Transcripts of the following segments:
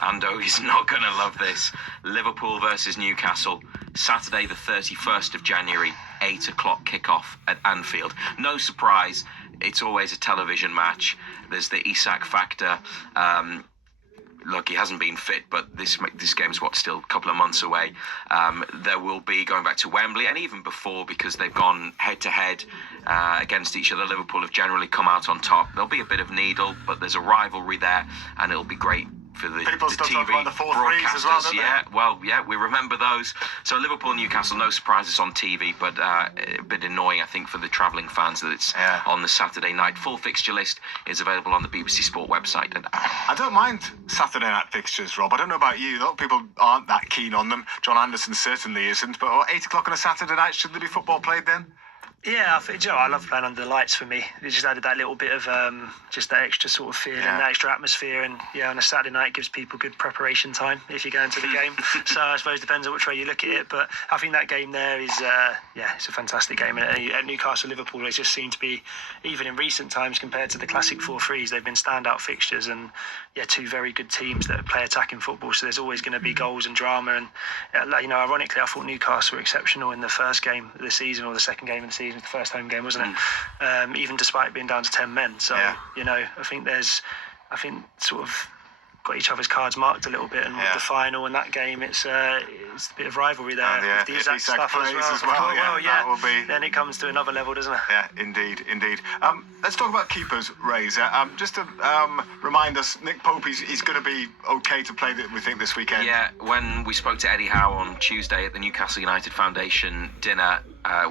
Ando is not going to love this. Liverpool versus Newcastle, Saturday the 31st of January, 8 o'clock kickoff at Anfield. No surprise, it's always a television match. There's the Isak factor. Look, he hasn't been fit, but this game's still a couple of months away. There will be going back to Wembley, and even before, because they've gone head-to-head against each other. Liverpool have generally come out on top. There'll be a bit of needle, but there's a rivalry there, and it'll be great for the TV about the 4-3s broadcasters. as well, don't yeah, we remember those. So Liverpool, Newcastle, no surprises on TV, but a bit annoying, I think, for the travelling fans that it's on the Saturday night. Full fixture list is available on the BBC Sport website. And I don't mind Saturday night fixtures, Rob. I don't know about you. A lot of people aren't that keen on them. John Anderson certainly isn't. But 8 o'clock on a Saturday night, should there be football played then? Yeah, I think, I love playing under the lights for me. It just added that little bit of just that extra sort of feeling, that extra atmosphere. And on a Saturday night, it gives people good preparation time if you go into the game. So I suppose it depends on which way you look at it. But I think that game there is, it's a fantastic game. And at Newcastle, Liverpool, they just seem to be, even in recent times compared to the classic 4-3s, they've been standout fixtures. And two very good teams that play attacking football. So there's always going to be goals and drama. And, ironically, I thought Newcastle were exceptional in the first game of the season, or the second game of the season. The first home game, wasn't it? Even despite being down to 10 men. So, I think sort of got each other's cards marked a little bit, and with the final and that game, it's a bit of rivalry there. And the exact stuff as well. Then it comes to another level, doesn't it? Yeah, indeed. Let's talk about keepers, Razor. Just to remind us, Nick Pope, he's going to be okay to play, we think, this weekend. Yeah, when we spoke to Eddie Howe on Tuesday at the Newcastle United Foundation dinner,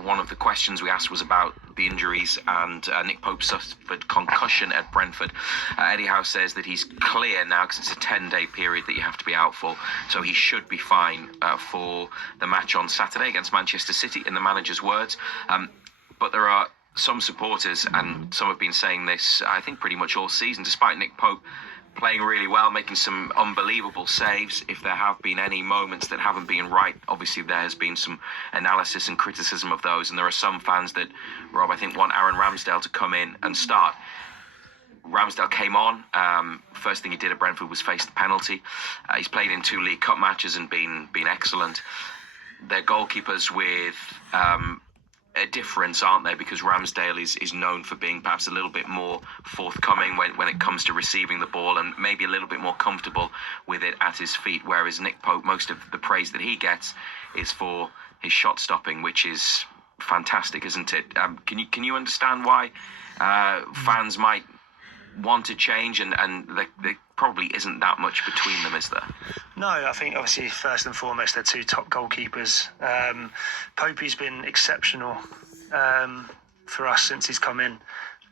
one of the questions we asked was about the injuries, and Nick Pope suffered concussion at Brentford. Eddie Howe says that he's clear now, because it's a 10-day period that you have to be out for, so he should be fine for the match on Saturday against Manchester City, in the manager's words. But there are some supporters, and some have been saying this, I think, pretty much all season, despite Nick Pope playing really well, making some unbelievable saves. If there have been any moments that haven't been right, obviously there has been some analysis and criticism of those, and there are some fans that, Rob, I think, want Aaron Ramsdale to come in and start. Ramsdale came on. First thing he did at Brentford was face the penalty. He's played in 2 League Cup matches and been excellent. They're goalkeepers with a difference, aren't they? Because Ramsdale is known for being perhaps a little bit more forthcoming when it comes to receiving the ball, and maybe a little bit more comfortable with it at his feet, whereas Nick Pope, most of the praise that he gets is for his shot stopping, which is fantastic, isn't it? Can you understand why fans might want to change, and there probably isn't that much between them, is there? No, I think obviously first and foremost they're 2 top goalkeepers. Popey's been exceptional for us since he's come in,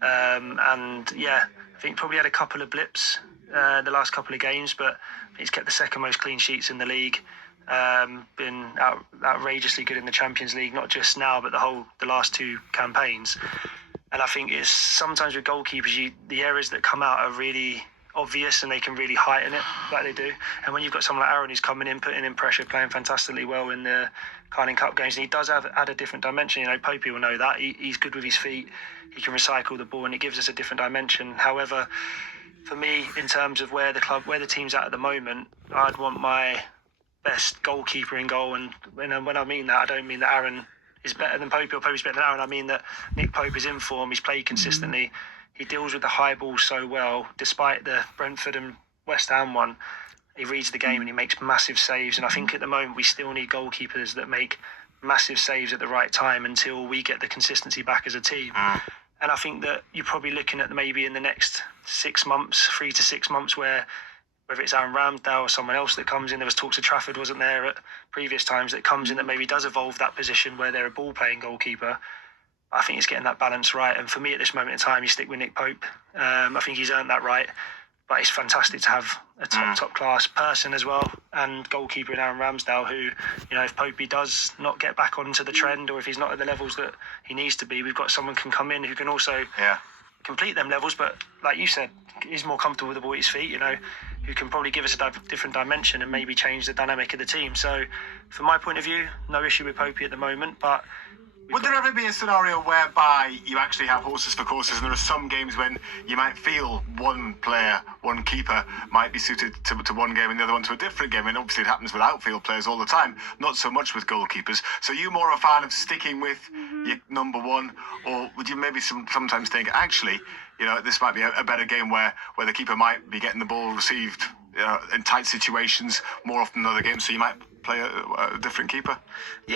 and I think probably had a couple of blips the last couple of games, but he's kept the second most clean sheets in the league. Been outrageously good in the Champions League, not just now but the last 2 campaigns. And I think it's sometimes with goalkeepers, the errors that come out are really obvious, and they can really heighten it like they do. And when you've got someone like Aaron who's coming in, putting in pressure, playing fantastically well in the Carling Cup games, and he does add a different dimension. Popey will know that. He's good with his feet. He can recycle the ball, and it gives us a different dimension. However, for me, in terms of where the team's at the moment, I'd want my best goalkeeper in goal. And when I mean that, I don't mean that Aaron is better than Popey or Popey's better than Aaron. I mean that Nick Pope is in form. He's played consistently. He deals with the high ball so well, despite the Brentford and West Ham one. He reads the game and he makes massive saves. And I think at the moment we still need goalkeepers that make massive saves at the right time until we get the consistency back as a team. And I think that you're probably looking at maybe in the next 6 months, 3 to 6 months, whether it's Aaron Ramsdale or someone else that comes in. There was talks of Trafford, wasn't there, at previous times, that comes in that maybe does evolve that position where they're a ball-playing goalkeeper. I think it's getting that balance right. And for me at this moment in time, you stick with Nick Pope. I think he's earned that right. But it's fantastic to have a top-class person as well, and goalkeeper in Aaron Ramsdale, who, if Popey does not get back onto the trend, or if he's not at the levels that he needs to be, we've got someone can come in who can also complete them levels, but like you said, is more comfortable with the ball at his feet, who can probably give us a different dimension and maybe change the dynamic of the team. So from my point of view, no issue with Popey at the moment, but Would there ever be a scenario whereby you actually have horses for courses, and there are some games when you might feel one player, one keeper might be suited to one game and the other one to a different game? And obviously it happens with outfield players all the time, not so much with goalkeepers. So are you more a fan of sticking with your number one, or would you maybe sometimes think, actually, this might be a better game where the keeper might be getting the ball received in tight situations more often than other games, so you might play a different keeper? Yeah,